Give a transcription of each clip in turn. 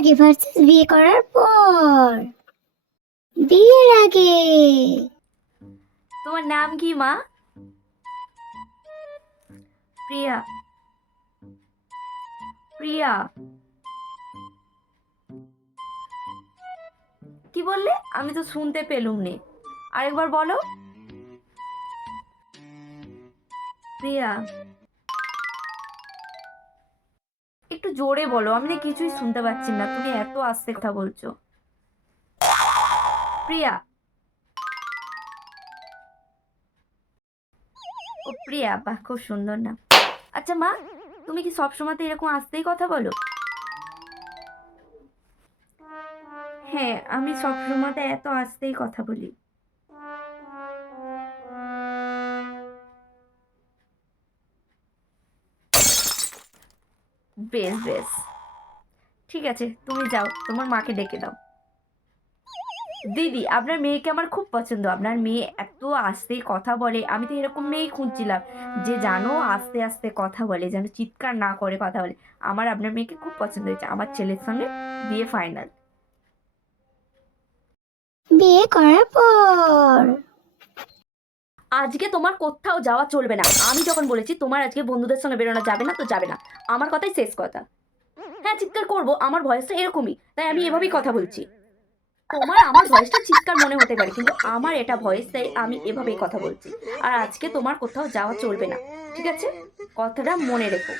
আগে ভার্সেস বিয়ে করার পর। বিয়ের আগে। তোমার নাম কি মা? প্রিয়া। প্রিয়া কি বললে? আমি তো শুনতে পেলুম নে, আরেকবার বলো। প্রিয়া, একটু জোরে বলো, আমি না কিছুই শুনতে পাচ্ছি না, তুমি এত আস্তে কথা বলছো। প্রিয়া। ও প্রিয়া, বাহ, খুব সুন্দর নাম। আচ্ছা মা, তুমি কি সবসময় তো এরকম আস্তেই কথা বলো? হ্যাঁ, আমি সবসময় তো এত আস্তেই কথা বলি। বেশ বেশ, ঠিক আছে, তুমি যাও, তোমার মাকে ডেকে দাও। দিদি, আপনার মেয়েকে আমার খুব পছন্দ। আপনার মেয়ে এত আস্তে কথা বলে, আমি তো এরকম মেয়েই খুঁজছিলাম, যে জানো আস্তে আস্তে কথা বলে, যেন চিৎকার না করে কথা বলে। আমার আপনার মেয়েকে খুব পছন্দ হয়েছে, আমার ছেলের সঙ্গে বিয়ে ফাইনাল। বিয়ে করার পর। আজকে তোমার কোথাও যাওয়া চলবে না। আমি যখন বলেছি তোমার আজকে বন্ধুদের সঙ্গে বেরোনো যাবে না, তো যাবে না। আমার কথাই শেষ কথা। হ্যাঁ, চিৎকার করবো, আমার ভয়েসটা এরকমই, তাই আমি এভাবেই কথা বলছি। তোমার আমার ভয়েসটা চিৎকার মনে হতে পারে, কিন্তু আমার এটা ভয়েস, তাই আমি এভাবেই কথা বলছি। আর আজকে তোমার কোথাও যাওয়া চলবে না, ঠিক আছে? কথাটা মনে রেখো।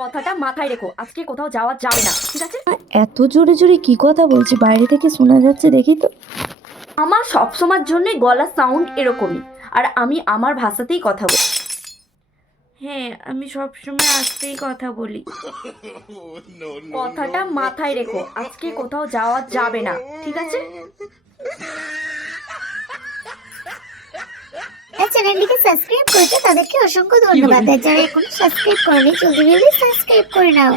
কথাটা মাথায় রেখো, আজকে কোথাও যাওয়া যাবে না, ঠিক আছে? এত জোরে জোরে কি কথা বলছি, বাইরে থেকে শোনা যাচ্ছে, দেখি তো। আমার সবসময়ের জন্যই গলার সাউন্ড এরকমই, আর আমি আমার ভাষাতেই কথা বলি। হ্যাঁ, আমি সবসময় আস্তেই কথা বলি। কথাটা মাথায় রেখো, আজকে কোথাও যাওয়া যাবে না, ঠিক আছে? চ্যানেলটিকে সাবস্ক্রাইব করেছে তাদেরকে অসংখ্য ধন্যবাদ। আর যারা এখনো সাবস্ক্রাইব করেনি জলদি জলদি সাবস্ক্রাইব করে নাও।